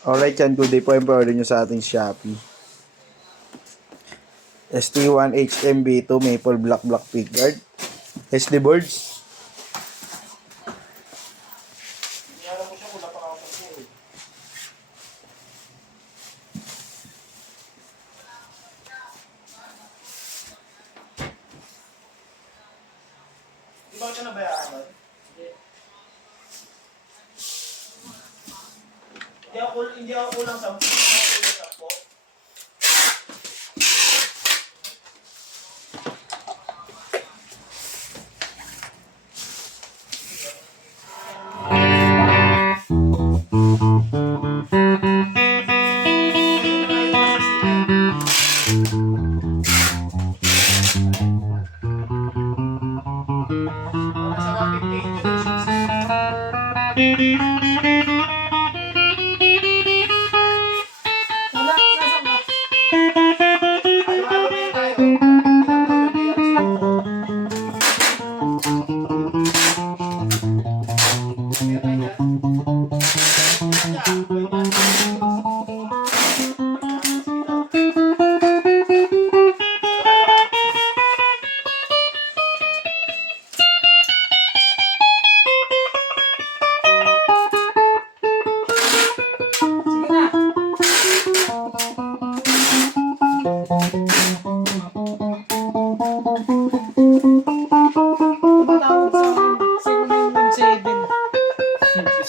Alright yan, good day po yung order nyo sa ating Shopee. ST1HMB2 Maple Black Pickguard. SD boards. Di ba ito nabayaan? Hindi ako kulang sa po.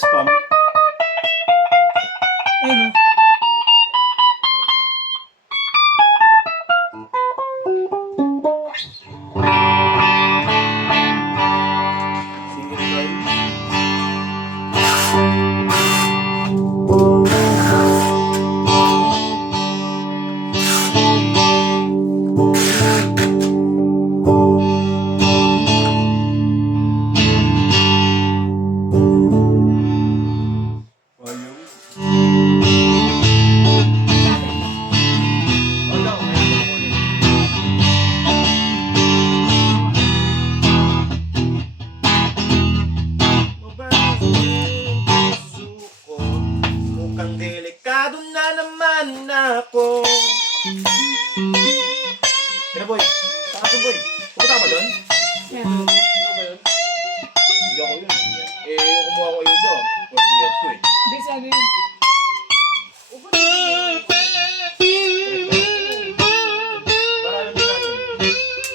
Spam. Ayun. Mukhang delikado na naman ako. Kaya boy, saan ka boy? Pupunta ka ba doon? Ayun. Ano ba yun? Hindi ako yun. Yung kumuha ko yun doon. Pwede ako eh. Hindi, sabi yun. Marami din natin.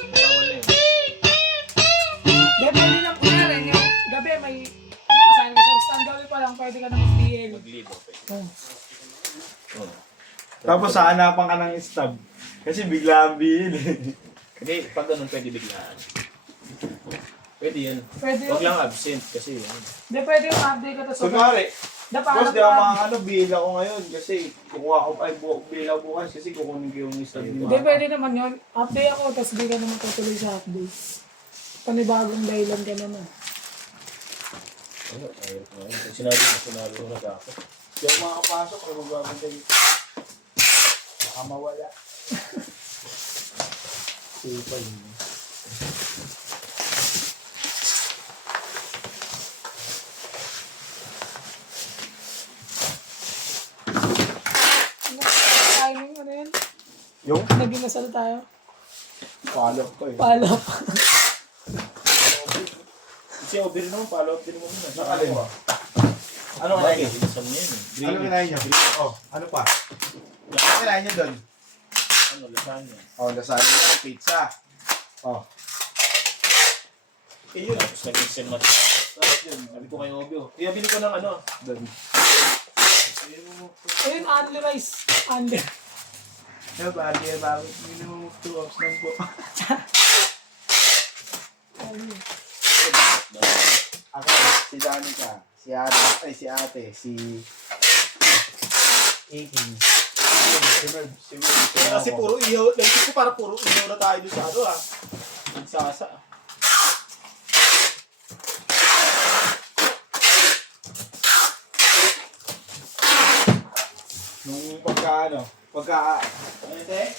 Bawal na yun. Hindi, pwede lang. Kunyari, ngayong gabi may kasahin ka sa stand gabi pa lang, pwede ka na mag-DL. Mag-leave okay. Oh. Tapos hahanapan ka ng stab. Kasi bigla ang bilhin. Hindi, pag ganun pwede biglaan. Pwede yun. Pwede Huwag yun. lang absent kasi yun. Hindi, pwede yung update ka to sa Kunwari, boss, di ako Dapat. mga bila ko ngayon kasi kukuha ko pa bila bukas kasi kukunin ko yung stab ni Hindi, Mama. pwede naman yun. Update ako, tapos di ka naman tutuloy sa update. Panibagong dahilan ka naman. Ano, ayun. Pag sinabi mo na ako. Hindi ako makakapasok kung magbabanggay dito. Baka mawala. Sipal yun. Timing mo na yun. Yung Nag-inasal tayo. follow ko eh. Pala pa. Kasi over naman, follow-up din mo muna. Nakalin mo? Ano Ano kinain niya? Bilisan mo yan eh. Ano kinain niya? Oh, ano pa? Ano kinain niya doon? Ano, lasagna. Oh, lasagna, pizza. Oh. Okay yun. Tapos nag-extend natin. Tapos yun, sabi ko kay Obio. Kaya bili ko ng ano. Doon. Ayun, Anli Rice. Anli. Kaya bakit minimum of 2 hours lang po. Anli. Ako, si Danica, si ate, si Iki. Si Kasi puro ihaw. Naisip ko para puro ihaw na tayo doon sa ano ah. Sasa. Nung pagka, Ano ito eh?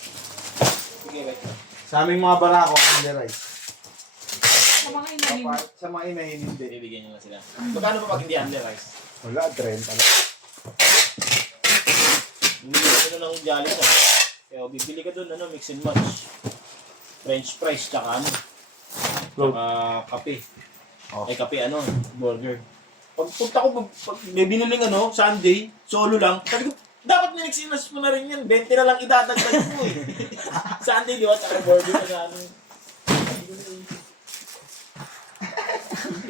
Sige, wait. sa aming mga barako, only rice. Sa mga inahin. Sa mga inahin, hindi. Bibigyan nyo na sila. Magkano pa pag hindi under rice? Wala, 30 lang. na ng Jolly ka. Kaya bibili ka doon, ano, mix and match. French fries, tsaka ano. Tsaka kape. Ay, kape, ano, burger. Pagpunta ko, pag may biniling ano, Sunday, solo lang, sabi ko, dapat minix and match mo na rin yan. 20 na lang idadagdag mo eh. Sunday, di ba? Tsaka burger na ano.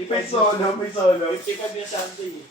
May solo, may solo. 55 yung Sunday eh.